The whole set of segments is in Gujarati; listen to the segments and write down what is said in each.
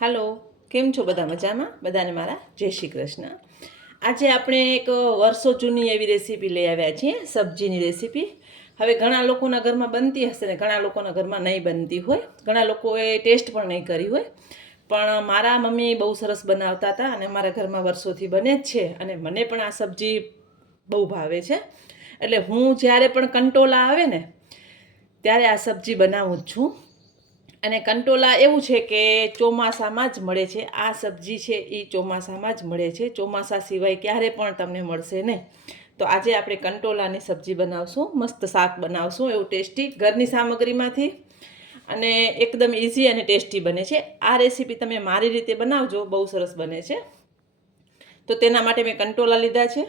હાલો, કેમ છો બધા? મજામાં? બધાને મારા જય શ્રી કૃષ્ણ. આજે આપણે એક વર્ષો જૂની એવી રેસીપી લઈ આવ્યા છીએ, સબ્જીની રેસીપી. હવે ઘણા લોકોના ઘરમાં બનતી હશે ને ઘણા લોકોના ઘરમાં નહીં બનતી હોય, ઘણા લોકોએ ટેસ્ટ પણ નહીં કરી હોય, પણ મારા મમ્મી બહુ સરસ બનાવતા હતા અને મારા ઘરમાં વર્ષોથી બને જ છે અને મને પણ આ સબ્જી બહુ ભાવે છે. એટલે હું જ્યારે પણ કંટોલા આવે ને ત્યારે આ સબ્જી બનાવું જ છું. અને કંટોલા એવું છે કે ચોમાસામાં જ મળે છે. આ સબ્જી છે એ ચોમાસામાં જ મળે છે, ચોમાસા સિવાય ક્યારે પણ તમને મળશે નહીં. તો આજે આપણે કંટોલાની સબ્જી બનાવશું, મસ્ત શાક બનાવશું એવું ટેસ્ટી ઘરની સામગ્રીમાંથી, અને એકદમ ઇઝી અને ટેસ્ટી બને છે. આ રેસીપી તમે મારી રીતે બનાવજો, બહુ સરસ બને છે. તો તેના માટે મેં કંટોલા લીધા છે.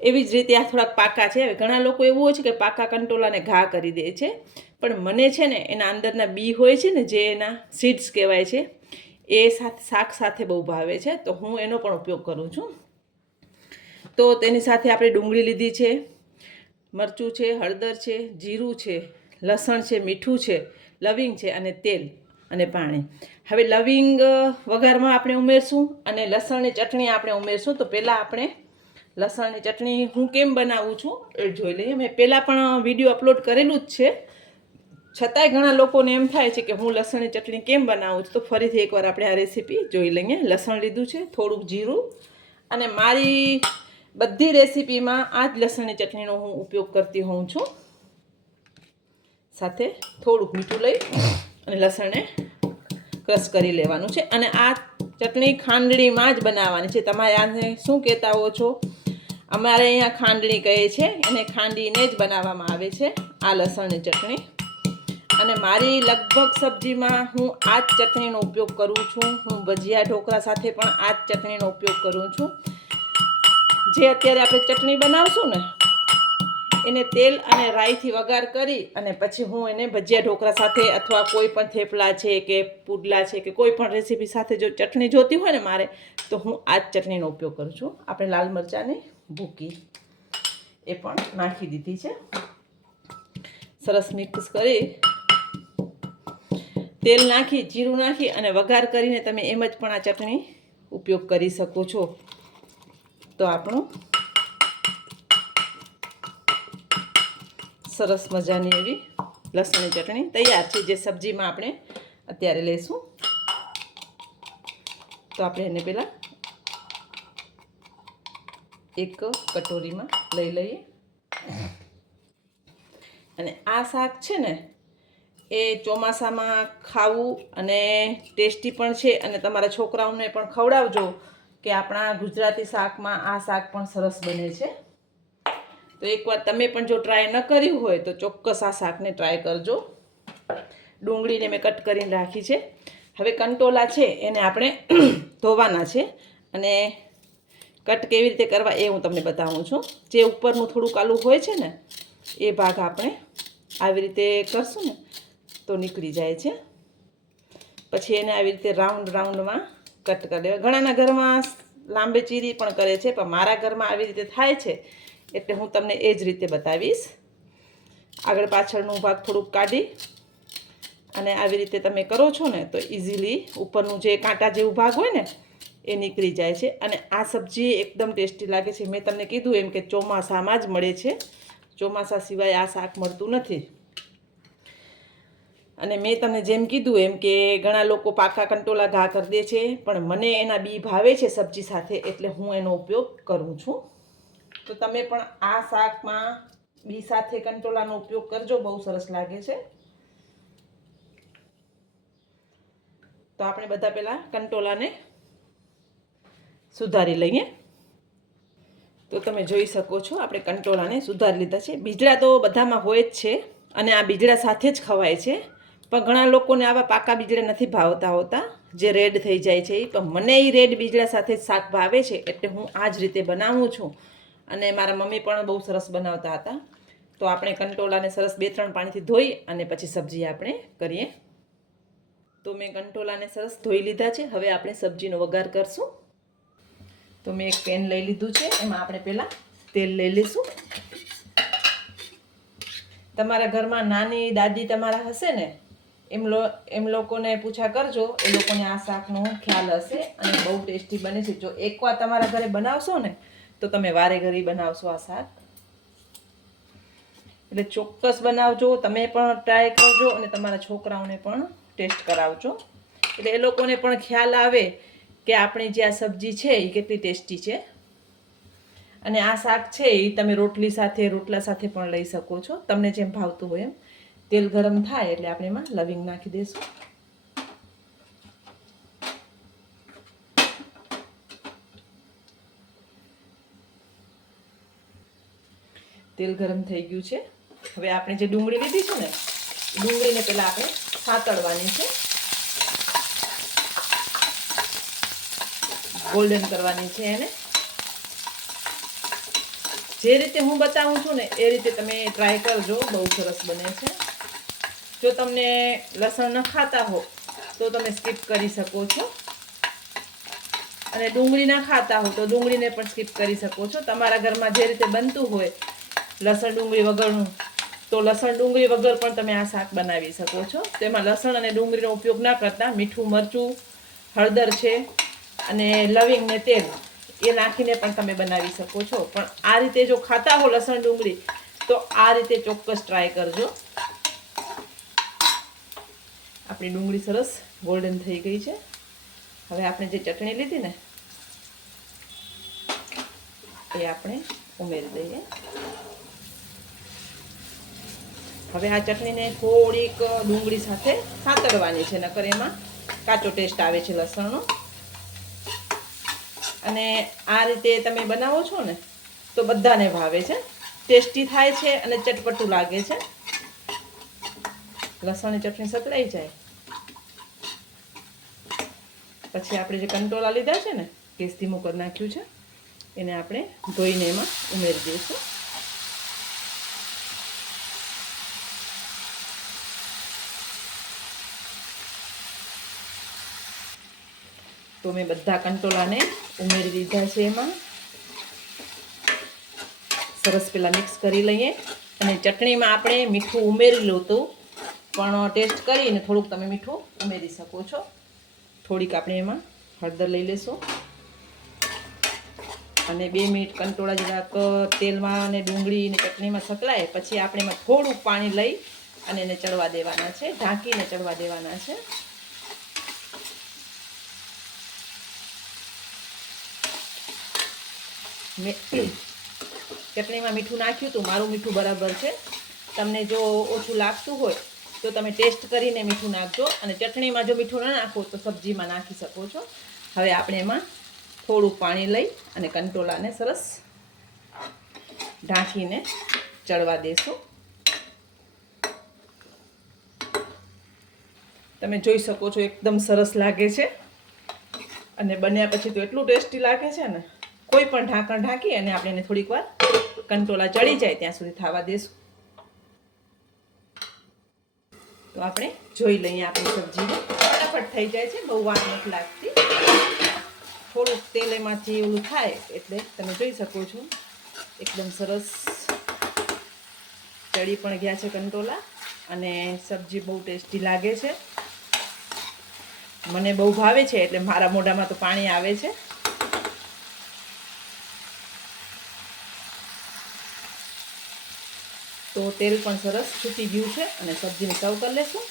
એવી જ રીતે આ થોડાક પાકા છે. હવે ઘણા લોકો એવું હોય છે કે પાકા કંટોલાને ઘા કરી દે છે, પણ મને છે ને એના અંદરના બી હોય છે ને, જે એના સીડ્સ કહેવાય છે, એ શાક સાથે બહુ ભાવે છે, તો હું એનો પણ ઉપયોગ કરું છું. તો તેની સાથે આપણે ડુંગળી લીધી છે, મરચું છે, હળદર છે, જીરું છે, લસણ છે, મીઠું છે, લવિંગ છે અને તેલ અને પાણી. હવે લવિંગ વઘારમાં આપણે ઉમેરશું અને લસણની ચટણી આપણે ઉમેરશું. તો પહેલાં આપણે લસણની ચટણી હું કેમ બનાવું છું એ જોઈ લઈએ. મેં પહેલાં પણ વિડીયો અપલોડ કરેલું જ છે, છતાંય ઘણા લોકોને એમ થાય છે કે હું લસણની ચટણી કેમ બનાવું છું. તો ફરીથી એકવાર આપણે આ રેસીપી જોઈ લઈએ. લસણ લીધું છે, થોડુંક જીરું, અને મારી બધી રેસીપીમાં આ જ લસણની ચટણીનો હું ઉપયોગ કરતી હોઉં છું. સાથે થોડુંક મીઠું લઈ અને લસણને ક્રશ કરી લેવાનું છે. અને આ ચટણી ખાંડણીમાં જ બનાવવાની છે. તમારે આને શું કહેતા હો છો? અમારે અહીંયા ખાંડણી કહે છે, એને ખાંડીને જ બનાવવામાં આવે છે આ લસણની ચટણી. અને મારી લગભગ સબ્જીમાં હું આ જ ચટણીનો ઉપયોગ કરું છું. હું ભજીયા ઢોકળા સાથે પણ આ જ ચટણીનો ઉપયોગ કરું છું. જે અત્યારે આપણે ચટણી બનાવશું ને એને તેલ અને રાઈથી વઘાર કરી અને પછી હું એને ભજીયા ઢોકળા સાથે અથવા કોઈ પણ થેપલા છે કે પુડલા છે કે કોઈ પણ રેસીપી સાથે જો ચટણી જોતી હોય ને મારે, તો હું આ જ ચટણીનો ઉપયોગ કરું છું. આપણે લાલ મરચાંની ભૂકી એ પણ નાખી દીધી છે. સરસ મિક્સ કરી તેલ નાખી, જીરું નાખી અને વઘાર કરીને તમે એમ જ પણ આ ચટણી ઉપયોગ કરી શકો છો. તો આપણું સરસ મજાની એવી લસણની ચટણી તૈયાર છે, જે સબ્જીમાં આપણે અત્યારે લઈશું. તો આપણે એને પહેલાં એક કટોરીમાં લઈ લઈએ. અને આ શાક છે ને એ ચોમાસામાં ખાવું અને ટેસ્ટી પણ છે, અને તમારા છોકરાઓને પણ ખવડાવજો કે આપણા ગુજરાતી શાકમાં આ શાક પણ સરસ બને છે. તો એકવાર તમે પણ જો ટ્રાય ન કર્યું હોય તો ચોક્કસ આ શાકને ટ્રાય કરજો. ડુંગળીને મેં કટ કરીને રાખી છે. હવે કંટોલા છે એને આપણે ધોવાના છે, અને કટ કેવી રીતે કરવા એ હું તમને બતાવું છું. જે ઉપરનું થોડુંક આલું હોય છે ને એ ભાગ આપણે આવી રીતે કરશું ને તો નીકળી જાય છે. પછી એને આવી રીતે રાઉન્ડ રાઉન્ડમાં કટ કરી દેવા. ઘણાના ઘરમાં લાંબી ચીરી પણ કરે છે, પણ મારા ઘરમાં આવી રીતે થાય છે એટલે હું તમને એ જ રીતે બતાવીશ. આગળ પાછળનું ભાગ થોડુંક કાઢી અને આવી રીતે તમે કરો છો ને તો ઇઝીલી ઉપરનું જે કાંટા જેવું ભાગ હોય ને એ નીકળી જાય છે. અને આ સબ્જી એકદમ ટેસ્ટી લાગે છે. મેં તમને કીધું એમ કે ચોમાસામાં જ મળે છે, ચોમાસા સિવાય આ શાક મળતું નથી. અને મેં તમને જેમ કીધું એમ કે ઘણા લોકો પાકા કંટોલા ઘા કરી દે છે, પણ મને એના બી ભાવે છે સબ્જી સાથે, એટલે હું એનો ઉપયોગ કરું છું. તો તમે પણ આ શાકમાં બી સાથે કંટોલાનો ઉપયોગ કરજો, બહુ સરસ લાગે છે. તો આપણે બધા પહેલાં કંટોલાને સુધારી લઈએ. તો તમે જોઈ શકો છો આપણે કંટોલાને સુધારી લીધા છે. બીજડા તો બધામાં હોય જ છે અને આ બીજડા સાથે જ ખવાય છે, પણ ઘણા લોકોને આવા પાકા બીજડા નથી ભાવતા હોતા, જે રેડ થઈ જાય છે. પણ મને એ રેડ બીજડા સાથે જ શાક ભાવે છે, એટલે હું આ જ રીતે બનાવું છું. અને મારા મમ્મી પણ બહુ સરસ બનાવતા હતા. તો આપણે કંટોલાને સરસ 2-3 પાણીથી ધોઈ અને પછી સબ્જી આપણે કરીએ. તો મેં કંટોલાને સરસ ધોઈ લીધા છે. હવે આપણે સબ્જીનો વઘાર કરશું. તો મેં એક પેન લઈ લીધું છે, એમાં આપણે પહેલાં તેલ લઈ લઈશું. તમારા ઘરમાં નાની દાદી તમારા હશે ને એમ લોકોને પૂછા કરજો, એ લોકોને આ શાકનો ખ્યાલ હશે અને બહુ ટેસ્ટી બને છે. જો એકવાર તમારા ઘરે બનાવશો ને તો તમે વારે ઘડી બનાવશો આ શાક. એટલે ચોક્કસ બનાવજો, તમે પણ ટ્રાય કરજો અને તમારા છોકરાઓને પણ ટેસ્ટ કરાવજો, એટલે એ લોકોને પણ ખ્યાલ આવે કે આપણી જે આ સબ્જી છે એ કેટલી ટેસ્ટી છે. અને આ શાક છે એ તમે રોટલી સાથે, રોટલા સાથે પણ લઈ શકો છો, તમને જેમ ભાવતું હોય એમ. તેલ ગરમ થાય એટલે આપણે એમાં લવિંગ નાખી દઈશું. તેલ ગરમ થઈ ગયું છે. હવે આપણે જે ડુંગળી લીધી છે ને, ડુંગળીને પહેલાં આપણે સાતળવાની છે, ગોલ્ડન કરવાની છે એને. જે રીતે હું બતાવું છું ને એ રીતે તમે ટ્રાય કરજો, બહુ સરસ બને છે. જો તમને લસણ ન ખાતા હો તો તમે સ્કીપ કરી શકો છો, અને ડુંગળી ના ખાતા હો તો ડુંગળીને પણ સ્કીપ કરી શકો છો. તમારા ઘરમાં જે રીતે બનતું હોય લસણ ડુંગળી વગરનું, તો લસણ ડુંગળી વગર પણ તમે આ શાક બનાવી શકો છો. તેમાં લસણ અને ડુંગળીનો ઉપયોગ ના કરતા મીઠું, મરચું, હળદર છે અને લવિંગ ને તેલ એ નાખીને પણ તમે બનાવી શકો છો. પણ આ રીતે જો ખાતા હો લસણ ડુંગળી તો આ રીતે ચોક્કસ ટ્રાય કરજો. આપણી ડુંગળી સરસ ગોલ્ડન થઈ ગઈ છે. હવે આપણે જે ચટણી લીધી ને એ આપણે ઉમેરી દઈએ. હવે આ ચટણીને થોડીક ડુંગળી સાથે સાતળવાની છે, નકર એમાં કાચો ટેસ્ટ આવે છે લસણનો. અને આ રીતે તમે બનાવો છો ને તો બધાને ભાવે છે, ટેસ્ટી થાય છે અને ચટપટું લાગે છે. લસણની ચટણી સતળાઈ જાય પછી આપણે જે કંટોળા લીધા છે ને, ગેસ ધીમું કરી નાખ્યું છે, એને આપણે ધોઈને એમાં ઉમેરી દઈશું. તો મેં બધા કંટોળાને ઉમેરી દીધા છે એમાં. સરસ પહેલાં મિક્સ કરી લઈએ. અને ચટણીમાં આપણે મીઠું ઉમેરેલું હતું, પણ ટેસ્ટ કરીને થોડુંક તમે મીઠું ઉમેરી શકો છો. થોડીક આપણે એમાં હળદર લઈ લઈશું અને 2 મિનિટ કંટોળા જરાક તેલમાં અને ડુંગળી અને ચટણીમાં સકળાય પછી આપણે એમાં થોડુંક પાણી લઈ અને એને ચડવા દેવાના છે, ઢાંકીને ચડવા દેવાના છે. ચટણીમાં મીઠું નાખ્યું હતું, મારું મીઠું બરાબર છે. તમને જો ઓછું લાગતું હોય તો તમે ટેસ્ટ કરીને મીઠું નાખજો, અને ચટણીમાં જો મીઠું ન નાખો તો સબ્જીમાં નાખી શકો છો. હવે આપણે એમાં થોડું પાણી લઈ અને કંટોળાને સરસ ઢાંકીને ચડવા દેશું. તમે જોઈ શકો છો એકદમ સરસ લાગે છે, અને બન્યા પછી તો એટલું ટેસ્ટી લાગે છે ને. કોઈ પણ ઢાંકણ ઢાંકી અને આપણે એને થોડીક વાર કંટોળા ચડી જાય ત્યાં સુધી થવા દેશું. તો આપણે જોઈ લઈએ આપણી સબ્જીને, ફટાફટ થઈ જાય છે, બહુ વાર નથી લાગતી. થોડુંક તેલ એમાંથી ઓલું થાય એટલે તમે જોઈ શકો છો એકદમ સરસ ચડી પણ ગયા છે કંટોળા, અને સબ્જી બહુ ટેસ્ટી લાગે છે. મને બહુ ભાવે છે એટલે મારા મોઢામાં તો પાણી આવે છે. તો તેલ પણ સરસ છૂટી ગયું છે અને સબ્જીને સર્વ કરી લેશું.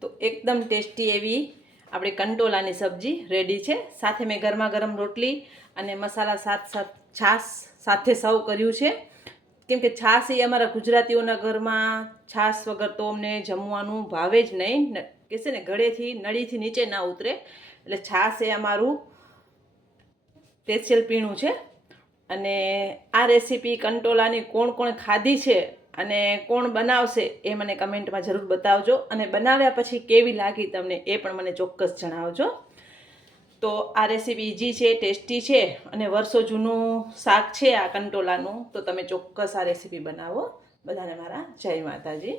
તો એકદમ ટેસ્ટી એવી આપણે કંટોળાની સબ્જી રેડી છે. સાથે મેં ગરમા ગરમ રોટલી અને મસાલા છાશ સાથે સર્વ કર્યું છે. કેમ કે છાશ એ અમારા ગુજરાતીઓના ઘરમાં છાશ વગર તો અમને જમવાનું ભાવે જ નહીં. કે છે ને ગળેથી નળીથી નીચે ના ઉતરે, એટલે છાશ એ અમારું સ્પેશિયલ પીણું છે. અને આ રેસીપી કંટોળાની કોણ કોણ ખાધી છે અને કોણ બનાવશે એ મને કમેન્ટમાં જરૂર બતાવજો, અને બનાવ્યા પછી કેવી લાગી તમને એ પણ મને ચોક્કસ જણાવજો. તો આ રેસીપી ઇઝી છે, ટેસ્ટી છે, અને વર્ષો જૂનું શાક છે આ કંટોળાનું. તો તમે ચોક્કસ આ રેસીપી બનાવો. બધાને મારા જય માતાજી.